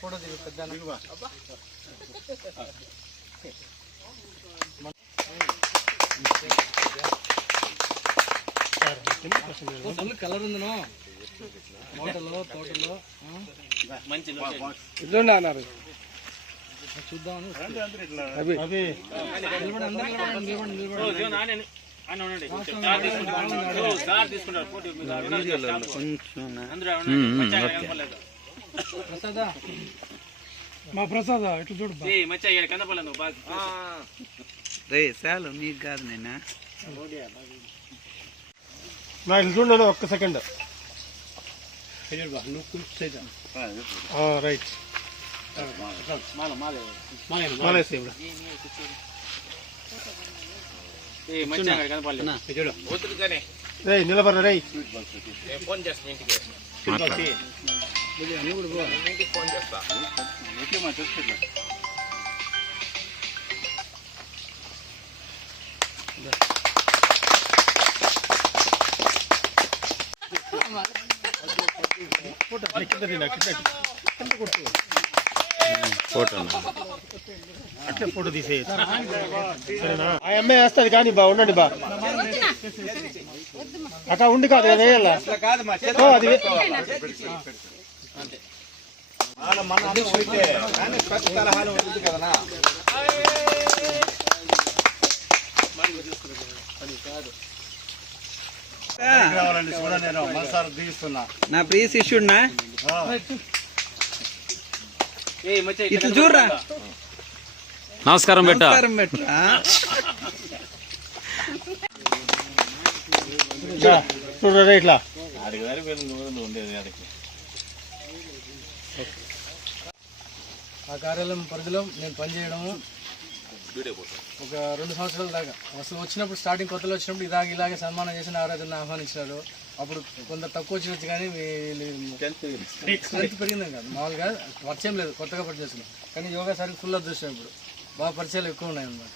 Photo దిగు పెద్ద colour ఉంది తోటలో ఇట్లా అన్నారు చూద్దాం మా ప్రసాద ఇట్లా చూడు రే చాలు నీకు కాదు నేను నా ఇట్లా చూడండి ఒక్క సెకండ్ రైట్ నిలబడ రై ఫోన్ చేస్తా అట్లే ఫోటో తీసే సరేనా ఆ అమ్మాయి వేస్తుంది కానీ బా ఉండండి బా అట్లా ఉండి కాదు కదా వేయాల అది నా ప్రియ శిష్యుడినా ఇట్లా చూడరా నమస్కారం బెట్ట చూడరా ఇట్లా ఆ కార్యాలయం పరిధిలో నేను పనిచేయడము ఒక 2 సంవత్సరాల దాకా అసలు వచ్చినప్పుడు స్టార్టింగ్ కొత్తలో వచ్చినప్పుడు ఇలాగే సన్మానం చేసిన ఆరాధన ఆహ్వానించినారు. అప్పుడు కొంత తక్కువ వచ్చినట్టు కానీ స్ట్రెంత్ పెరిగిందని కాదు, మామూలుగా పరిచయం లేదు, కొత్తగా పరిచయం. కానీ యోగా సార్కి ఫుల్ అదృష్టం, ఇప్పుడు బాగా పరిచయాలు ఎక్కువ ఉన్నాయి అన్నమాట.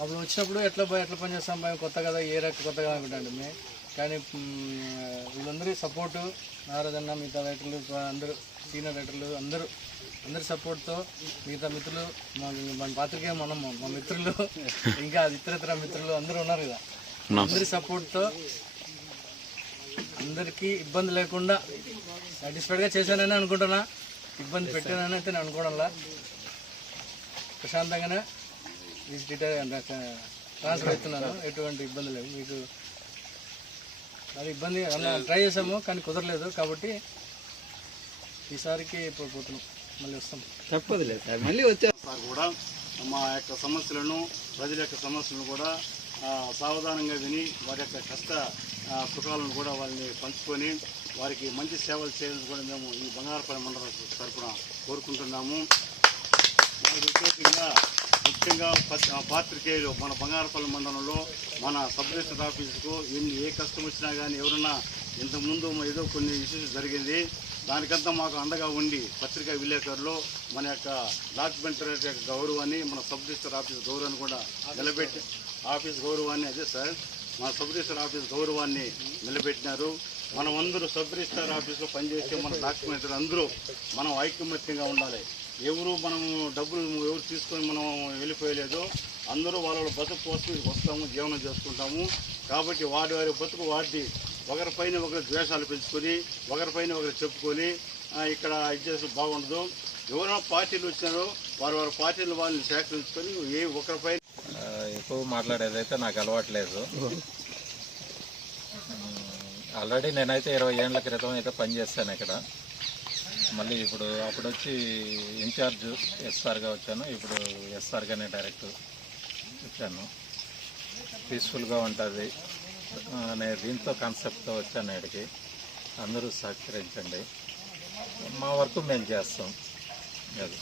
అప్పుడు వచ్చినప్పుడు ఎట్లా పని చేస్తాం భయం, కొత్త కదా ఏ రకం కొత్తగా అనుకుంటాండి మేము. కానీ వీళ్ళందరి సపోర్టు, ఆరాధన మిగతా రైటర్లు అందరూ సీనియర్ రైటర్లు అందరి సపోర్ట్తో, మిగతా మిత్రులు మన పాత్రికే మా మిత్రులు ఇంకా ఇతర మిత్రులు అందరూ ఉన్నారు కదా, అందరి సపోర్ట్తో అందరికీ ఇబ్బంది లేకుండా సాటిస్ఫైడ్గా చేశానని అనుకుంటున్నా. ఇబ్బంది పెట్టానని అయితే నేను అనుకోవడంలా, ప్రశాంతంగానే ట్రాన్స్ఫర్ అవుతున్నాను, ఎటువంటి ఇబ్బంది లేదు. మీకు అది ఇబ్బంది ట్రై చేసాము కానీ కుదరలేదు, కాబట్టి ఈసారికి ఇప్పుడు పోతున్నాం, మళ్ళీ వస్తాం. తప్పదులేదు సార్, మళ్ళీ వచ్చారు కూడా మా యొక్క సమస్యలను, ప్రజల యొక్క సమస్యలను కూడా సావధానంగా విని వారి యొక్క కష్ట సుఖాలను కూడా వారిని పంచుకొని వారికి మంచి సేవలు చేయాలని కూడా మేము ఈ బంగారపల్లి మండలం తరఫున కోరుకుంటున్నాము. ముఖ్యంగా పాత్రికేయులు మన బంగారపల్లి మండలంలో మన సబ్ రిజిస్టర్ ఆఫీసుకు ఏ కష్టం వచ్చినా కానీ ఎవరన్నా ఇంతకుముందు ఏదో కొన్ని ఇష్యూస్ జరిగింది, దానికంతా మాకు అండగా ఉండి పత్రికా విలేకరులు మన యొక్క డాక్యుమెంటరీ యొక్క గౌరవాన్ని, మన సబ్ రిజిస్టర్ ఆఫీస్ గౌరవాన్ని కూడా నిలబెట్టి ఆఫీస్ గౌరవాన్ని అదే సార్ మన సబ్ రిజిస్టర్ ఆఫీస్ గౌరవాన్ని నిలబెట్టినారు. మనం అందరూ సబ్ రిజిస్టర్ ఆఫీస్లో పనిచేసే మన డాక్యుమెంటరీ అందరూ మనం ఐకమత్యంగా ఉండాలి. మనం డబ్బులు ఎవరు తీసుకొని మనం వెళ్ళిపోయలేదు, అందరూ వాళ్ళ బతుకు కోసం వస్తాము, జీవనం చేసుకుంటాము. కాబట్టి వారి బతుకు వాడి ఒకరిపైన ఒకరు ద్వేషాలు పెంచుకొని ఒకరిపైన ఒకరు చెప్పుకొని ఇక్కడ ఇచ్చేసి బాగుండదు. ఎవరైనా పార్టీలు వచ్చినారో వారి పార్టీలు వాళ్ళని సేకరించుకొని ఏ ఒకరిపైన ఎక్కువ మాట్లాడేదైతే నాకు అలవాట్లేదు. ఆల్రెడీ నేనైతే 20 ఏళ్ల క్రితం అయితే పనిచేస్తాను ఇక్కడ. మళ్ళీ అప్పుడు వచ్చి ఇన్ఛార్జ్ ఎస్ఆర్గా వచ్చాను, ఇప్పుడు ఎస్ఆర్గానే డైరెక్ట్ వచ్చాను. పీస్ఫుల్గా ఉంటుంది అనే దీంతో కాన్సెప్ట్తో వచ్చాను ఇక్కడికి. అందరూ సహకరించండి, మా వర్క్ మేము చేస్తాం. అది